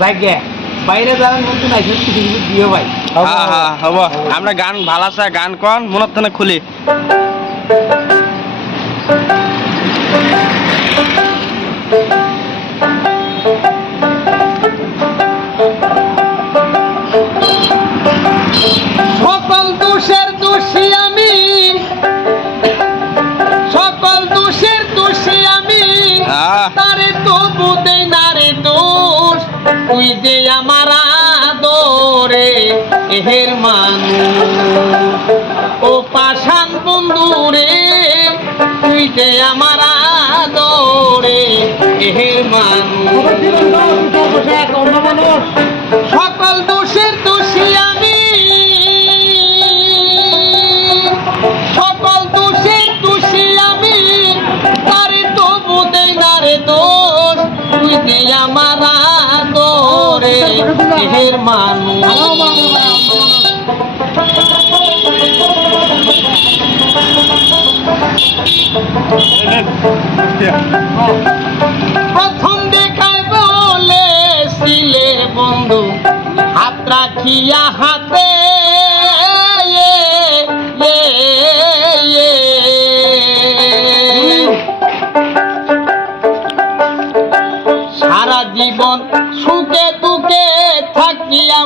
জায়গা বাইরে যাওয়ার নতুন আছে কিছু কিছু দিও ভাই। হ্যাঁ হ্যাঁ হব। আমরা গান গান কন থেকে খুলি। সকল দোষের দোষী আমি। সকল দোষের দোষী আমি। তারে তো যে আমার আদরে এহের মানুষ। ও পাশান বন্ধুরে তুই যে আমার আদরে এহের মানুষ। মানুষ প্রথম দেখায় বলেছিলে বন্ধু হাত রাখিয়া হাতে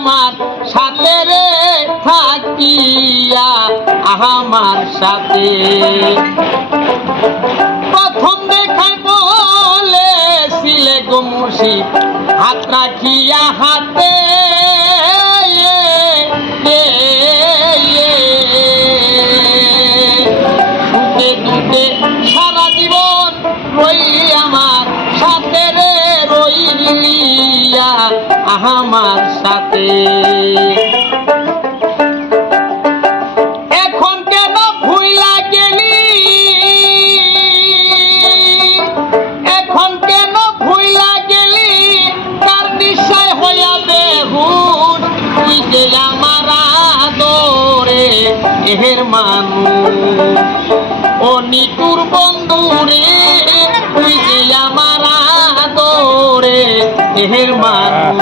আমার সাথে রে থাকিয়া, আমার সাথে। প্রথম দেখায় বলেছিলে গো মুর্শিদ হাত রাখিয়া হাতে দুঃখে সারা জীবন আমার সাথে। এখন কেন ভুইলা গেলি? এখন কেন ভুইলা গেলি? কার নিশ্চয় হইয়া বেহুশ? তুই যে আমার আদরে এহের মানুষ। ও নিটুর বন্ধু রে মানুষ।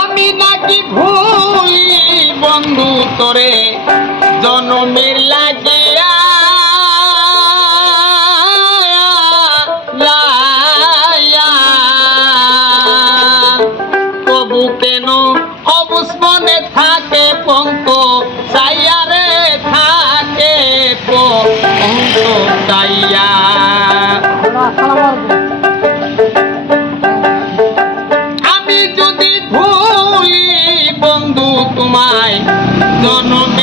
আমি নাকি বন্ধু তোরে। জনমের লাগিয়া তবু অবুস মনে থাকে পঙ্ক চাইয়া রে থাকে পঙ্ক চাইয়া আমি যদি ভুলি বন্ধু তোমায় জনমের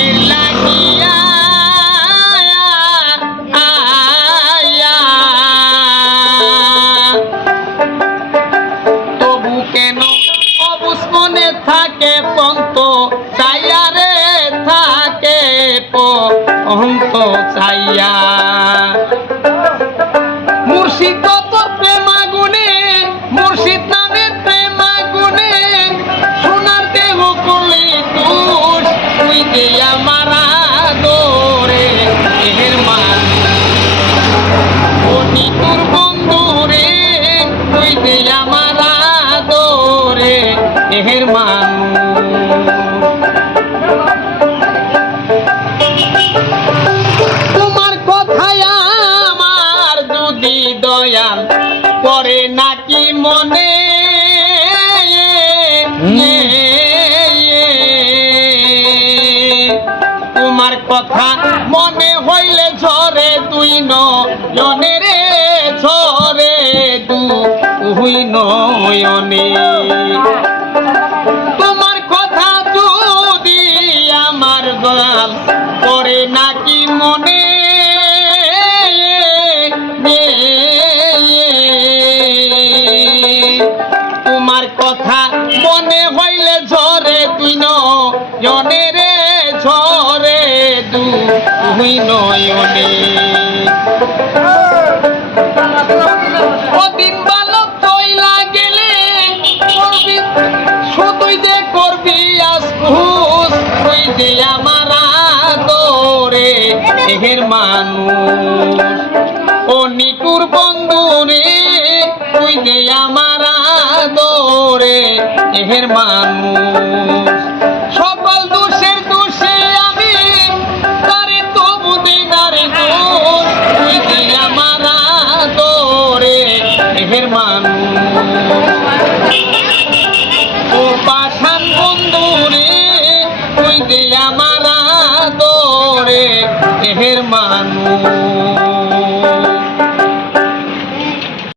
no, নয়নে তোমার কথা যদি আমার গাল করে নাকি মনে তোমার কথা মনে হইলে ঝরে তুই নয়নে রে, ঝরে দুই নয়নে। নিটুর বন্ধুরে তুই যে আমার দরে এহের মানুষ সকল দোষের দোষে আমি তারে তবু দিনারে দোষ। তুই যে আমার দরে এহের মানুষ ও